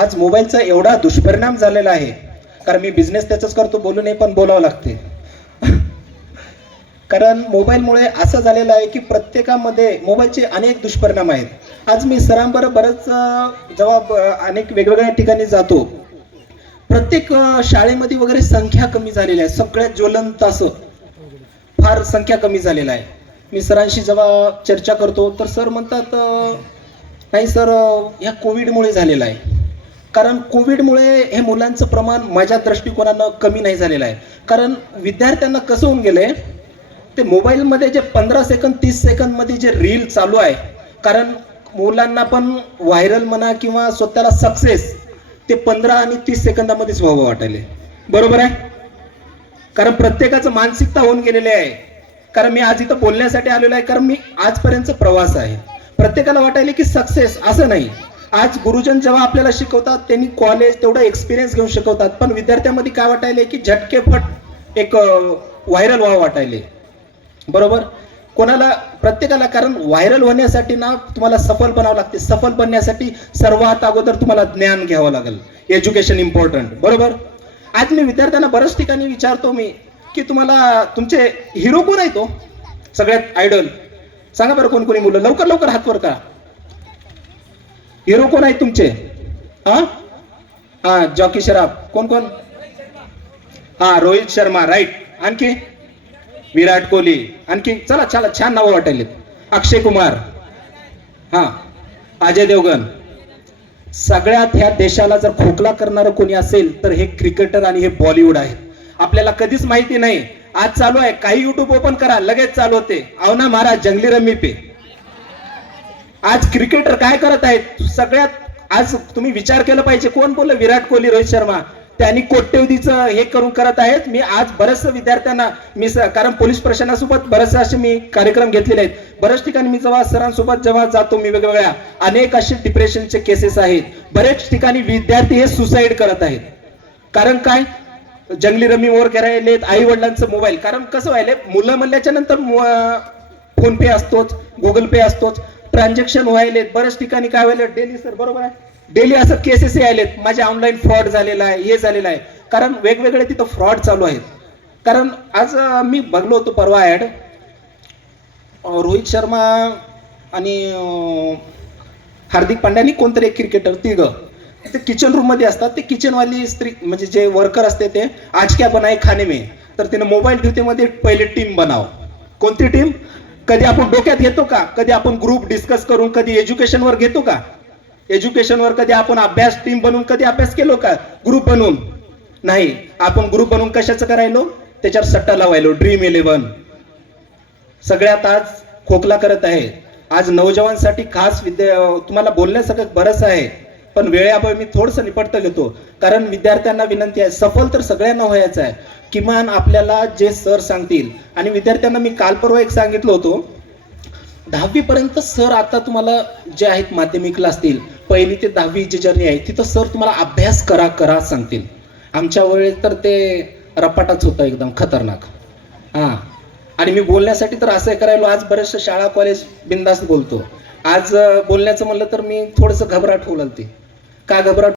आज मोबाईलचा एवढा दुष्परिणाम झालेला आहे. कारण मी बिझनेस त्याचाच करतो बोलू नये पण बोलावं लागते. कारण मोबाईलमुळे असं झालेलं आहे की प्रत्येकामध्ये मोबाईलचे अनेक दुष्परिणाम आहेत. आज मी सरांबर बरंच जेव्हा अनेक वेगवेगळ्या ठिकाणी जातो प्रत्येक शाळेमध्ये वगैरे संख्या कमी झालेली आहे. सगळ्यात ज्वलंत असं फार संख्या कमी झालेला आहे. मी सरांशी जेव्हा चर्चा करतो तर सर म्हणतात नाही सर ह्या कोविडमुळे झालेला आहे. कारण कोविडमुळे हे मुलांचं प्रमाण माझ्या दृष्टिकोनानं कमी नाही झालेलं आहे. कारण विद्यार्थ्यांना कसं होऊन गेलंय ते मोबाईलमध्ये जे पंधरा सेकंद तीस सेकंदमध्ये जे रील चालू आहे कारण मुलांना पण व्हायरल म्हणा किंवा स्वतःला सक्सेस ते पंधरा आणि तीस सेकंदामध्येच व्हावं वाटायले बरोबर आहे? कारण प्रत्येकाचं मानसिकता होऊन गेलेली आहे. कारण मी आज इथं बोलण्यासाठी आलेलो आहे कारण मी आजपर्यंतचा प्रवास आहे. प्रत्येकाला वाटायले की सक्सेस असं नाही. आज गुरुजन जेव्हा आपल्याला शिकवतात त्यांनी कॉलेज तेवढा एक्सपिरियन्स घेऊन शिकवतात. पण विद्यार्थ्यामध्ये काय वाटायले की झटकेफट एक व्हायरल व्हावं वाटायले बरोबर? कोणाला प्रत्येकाला कारण व्हायरल होण्यासाठी ना तुम्हाला सफल बनावं लागते. सफल बनण्यासाठी सर्वात अगोदर तुम्हाला ज्ञान घ्यावं लागेल. एज्युकेशन इम्पॉर्टंट बरोबर? आज मी विद्यार्थ्यांना बऱ्याच ठिकाणी विचारतो मी की तुम्हाला तुमचे हिरो कोण आहे तो हो? सगळ्यात आयडल सांगा बरं कोण कोणी मुलं. लवकर लवकर हात वर का हिरो कोण आहेत तुमचे? हा? हा जॉकी शराफ. कोण कोण? हा रोहित शर्मा राईट आणखी? विराट कोहली. आणखी? चला चला छान नावं वाटायलेत. अक्षय कुमार. हा. अजय देवगण. सगळ्यात ह्या देशाला जर खोकला करणारं कोणी असेल तर हे क्रिकेटर आणि हे बॉलिवूड आहे आपल्याला कधीच माहिती नाही. आज चालू आहे. काही युट्यूब ओपन करा. लगेच चालू होते. अवना महाराज जंगली रमी पे. आज क्रिकेटर काय करत आहेत? सगळ्यात आज तुम्ही विचार केला पाहिजे कोण बोललं? विराट कोहली रोहित शर्मा. त्यांनी कोट्यवधीचं हे करून करत आहेत. मी आज बरेचसे विद्यार्थ्यांना मी कारण पोलीस प्रशासनासोबत बरेचसे असे मी कार्यक्रम घेतलेले आहेत. बऱ्याच ठिकाणी मी जेव्हा सरांसोबत जेव्हा जातो मी वेगवेगळ्या अनेक असे डिप्रेशनचे केसेस आहेत. बरेच ठिकाणी विद्यार्थी हे सुसाईड करत आहेत. कारण काय? जंगली रमी रमीवर करायलेत आई वडिलांचं मोबाईल कारण कसं व्हायलंय? मुलं म्हणल्याच्या नंतर फोन पे असतोच गुगल पे असतोच. ट्रान्झॅक्शन व्हायलेत बऱ्याच ठिकाणी काय व्हायला डेली सर बरोबर आहे? डेली असं केसेस यायलेत माझे ऑनलाईन फ्रॉड झालेला आहे हे झालेलं आहे. कारण वेगवेगळे तिथं फ्रॉड चालू आहेत. कारण आज मी बघलो होतो परवा ऍड रोहित शर्मा आणि हार्दिक पांड्यानी कोणतरी एक क्रिकेटर तिघं. ते किचन रूममध्ये असतात. ते किचनवाली स्त्री म्हणजे जे वर्कर असते ते आज क्या बनाय खाने में. तर तिने मोबाईल ड्युटीमध्ये मध्ये पहिले टीम बनाव. कोणती टीम कधी आपण डोक्यात घेतो का? कधी आपण ग्रुप डिस्कस करून कधी एज्युकेशनवर घेतो का? एज्युकेशनवर कधी आपण अभ्यास टीम बनवून कधी अभ्यास केलो का? ग्रुप बनवून नाही. आपण ग्रुप बनवून कशाचं करायलो? त्याच्यावर सट्टा लावायलो. ड्रीम इलेव्हन सगळ्यात आज खोकला करत आहे. आज नौजवानसाठी खास विद्या तुम्हाला बोलण्यासारखं बरंच आहे. पण वेळेअभावी मी थोडंसं निपटतं घेतो कारण विद्यार्थ्यांना विनंती आहे सफल तर सगळ्यांना व्हायचं आहे. किमान आपल्याला जे सर सांगतील आणि विद्यार्थ्यांना मी काल परवा एक सांगितलं होतो दहावीपर्यंत सर आता तुम्हाला जे आहेत माध्यमिकला असतील पहिली ते दहावी जी जर्नी आहे तिथं सर तुम्हाला अभ्यास करा करा सांगतील. आमच्या वेळेस तर ते रपाटाच होतं एकदम खतरनाक. हां. आणि मी बोलण्यासाठी तर असं करायलो आज बरेचशा शाळा कॉलेज बिंदास बोलतो. आज बोलण्याचं म्हणलं तर मी थोडंसं घबराट होऊ लागते का घबराट